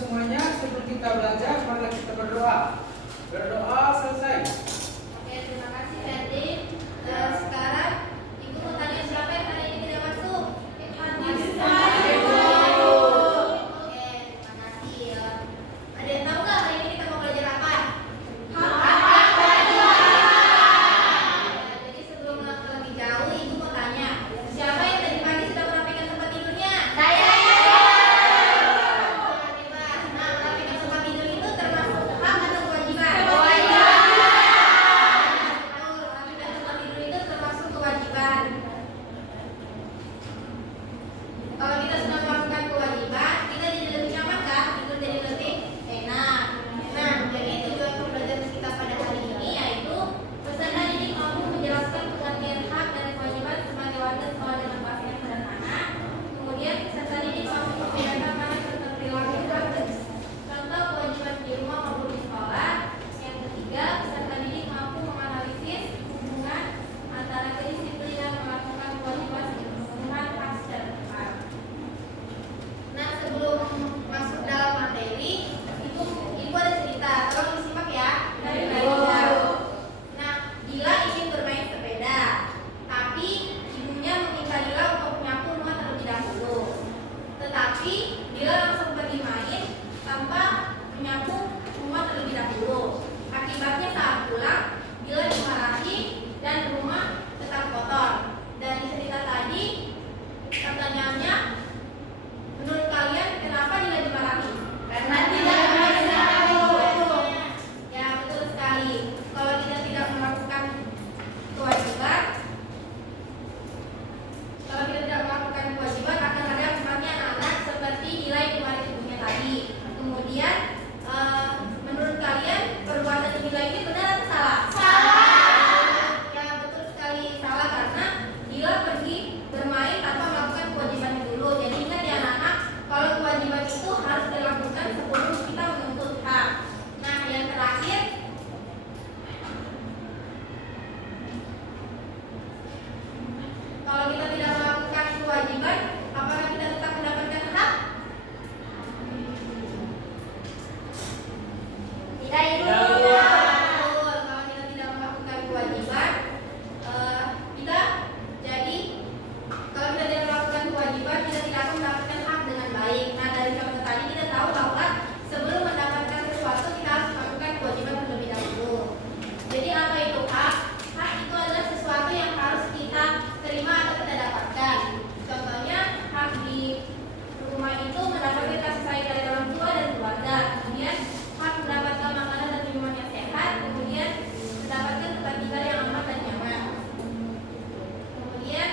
semuanya, sebelum kita belajar, mari kita berdoa. Berdoa selesai. Oke, terima kasih Ferdi. Sekarang Ibu mau tanya siapa yang hari ini tidak masuk? Oke, terima kasih. Ada yang tahu nggak hari ini kita mau belajar apa? Jadi sebelum lebih jauh, Ibu mau tanya, siapa yang tadi pagi sudah merapikan tempat tidurnya? Saya. Nah, merapikan tempat tidur itu termasuk hak atau kewajiban? Kewajiban. Betul, merapikan tempat tidur itu termasuk kewajiban. Kalau kita sudah melakukan kewajiban, kita jadi lebih nyaman kan? Tidur jadi lebih enak. Nah, jadi tujuan pembelajaran kita pada hari ini yaitu peserta didik mampu menjelaskan pengertian hak dan kewajiban sebagai warga sekolah dengan bahasa yang sederhana. Kemudian peserta didik mampu membedakan mana tentang perilaku hak dan contoh kewajiban di rumah maupun di sekolah. Yang ketiga, peserta didik mampu menganalisis hubungan antara kedisiplinan melakukan kewajiban dengan pemenuhan hak secara tepat. Nah, sebelum masuk dalam materi, Ibu ada cerita, tolong disimak ya. Dari Nadia. Nah, Dila ingin bermain sepeda, tapi ibunya meminta Dila untuk menyapu rumah terlebih dahulu. Tetapi Dila langsung pergi main tanpa menyapu rumah terlebih dahulu. Akibatnya saat pulang, Dila dimarahi dan rumah tetap kotor. Dari cerita tadi, pertanyaannya, menurut kalian kenapa Dila dimarahi? Karena tidak ya, betul sekali. Kalau kita tidak melakukan kewajiban, akan ada akibatnya anak-anak seperti Dila yang dimarahi ibunya tadi. Kemudian, menurut kalian perbuatan Dila ini benar atau salah? Salah. Ya, betul sekali salah karena Dila pergi bermain tanpa melakukan kewajibannya dulu. Jadi ingat ya anak-anak, kalau kewajiban itu harus dilakukan sebelum kita menuntut hak. Nah, yang terakhir, kalau kita tidak melakukan kewajiban, apakah kita tetap mendapatkan hak? Tidak, Ibu. Betul, kalau kita tidak melakukan kewajiban, kita jadi kalau kita tidak melakukan kewajiban, kita tidak akan mendapatkan hak dengan baik. Nah, dari contoh tadi kita tahu bahwa sebelum mendapatkan sesuatu kita harus melakukan kewajiban terlebih dahulu. Jadi apa itu hak? Hak itu adalah sesuatu yang harus kita terima atau kita dapatkan. Contohnya hak di rumah itu mendapatkan kasih sayang dari orang tua dan keluarga. Kemudian hak mendapatkan makanan dan minuman yang sehat. Kemudian mendapatkan tempat tinggal yang aman dan nyaman. Kemudian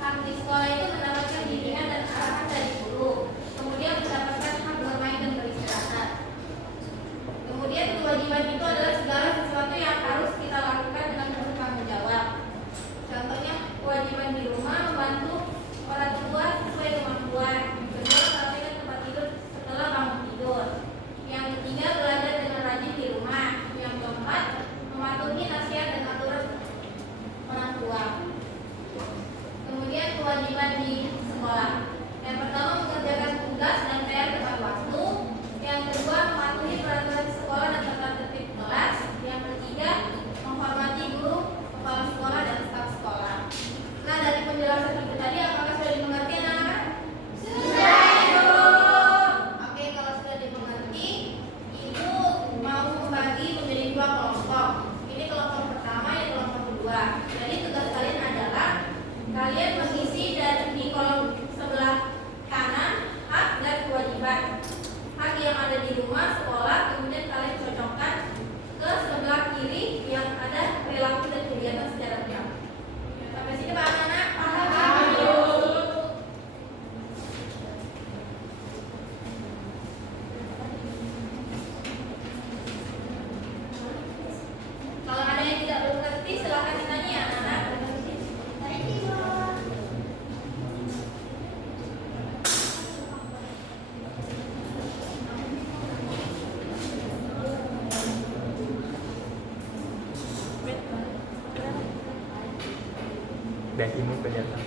hak di sekolah itu mendapatkan bimbingan dan arahan dari guru. Kemudian mendapatkan hak bermain dan beristirahat. Kemudian kewajiban itu adalah segala sesuatu yang harus kita lakukan dengan penuh tanggung jawab. Contohnya kewajiban di rumah membantu orang tua sesuai kemampuan. Kedua, merapikan tempat tidur setelah bangun tidur. Yang ketiga, belajar dengan rajin di rumah. Yang keempat, mematuhi nasihat dan aturan orang tua. Kemudian kewajiban di sekolah. Yang pertama, mengerjakan tugas dan PR tepat waktu. Yang kedua, mematuhi peraturan sekolah dan tata tertib kelas. Yang ketiga, menghormati guru, kepala sekolah dan staf sekolah. Nah, dari penjelasan Ibu tadi, apakah sudah dimengerti anak-anak? Sudah, Ibu. Oke, kalau sudah dimengerti, Ibu mau membagi menjadi dua kelompok. Ini kelompok pertama, yang kelompok kedua. Jadi tugas kalian adalah kalian mengisi di kolom sebelah kanan hak dan kewajiban. Hak yang ada di rumah, sekolah, kemudian kalian cocokkan ke sebelah kiri yang ada perilaku dan kegiatan secara real. Sampai sini paham anak? Paham. Kalau ada yang tidak belum ngerti, silakan ditanya ya anak-anak. Dan ini kelihatan.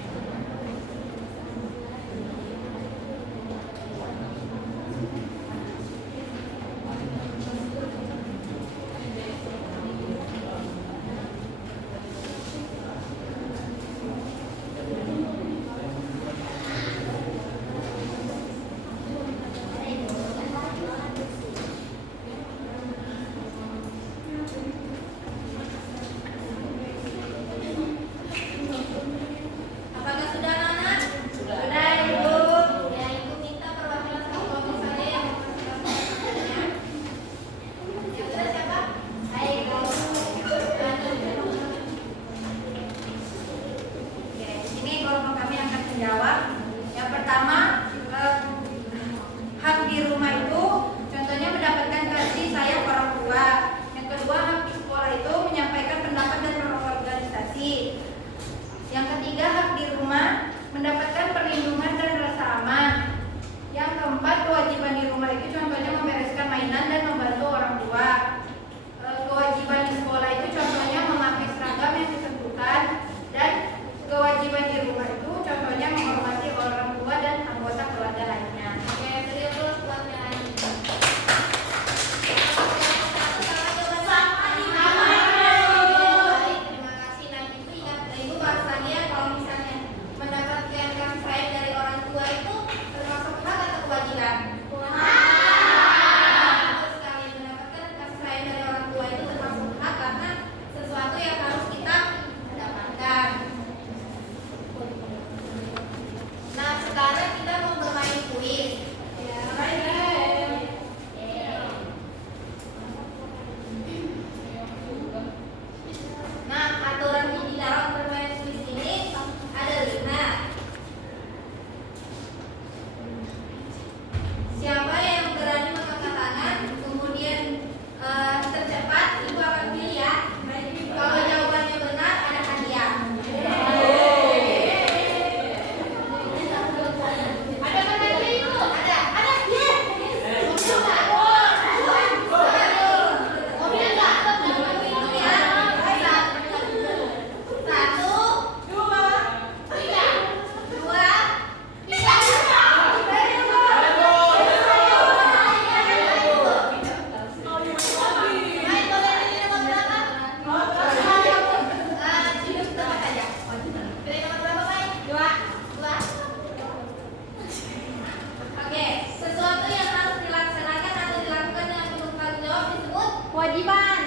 kewajiban.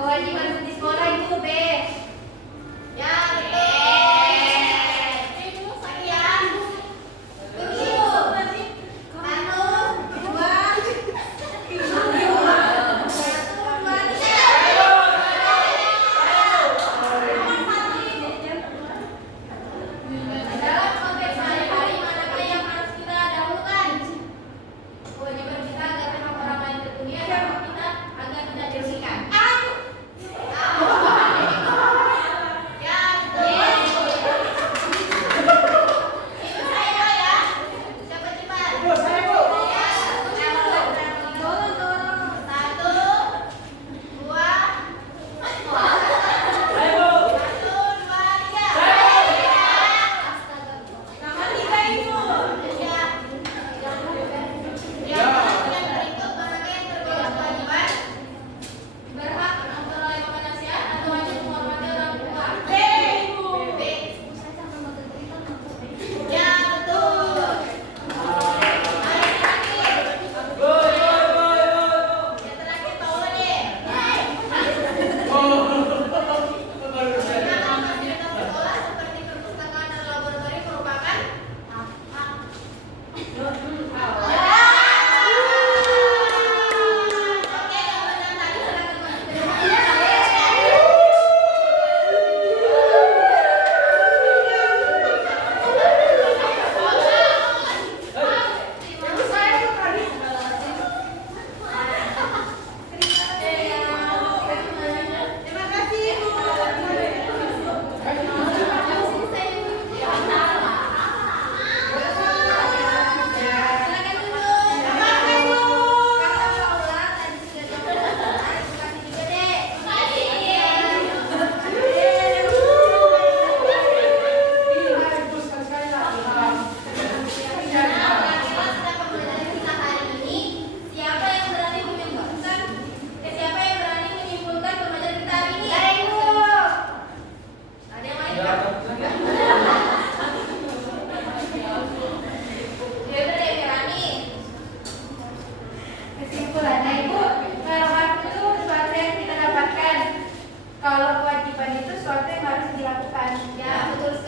Kewajiban di sekolah itu B. Ya, betul. Sekian. Tujuh. Satu, dua, dalam konteks sehari-hari manakah yang harus kita dahulukan? Kewajiban kita agar hak orang lain terpenuhi atau hak kita agar tidak dirugikan? Kesimpulannya Ibu, kalau hak itu sesuatu yang kita dapatkan. Kalau kewajiban itu sesuatu yang harus dilakukan. Ya, betul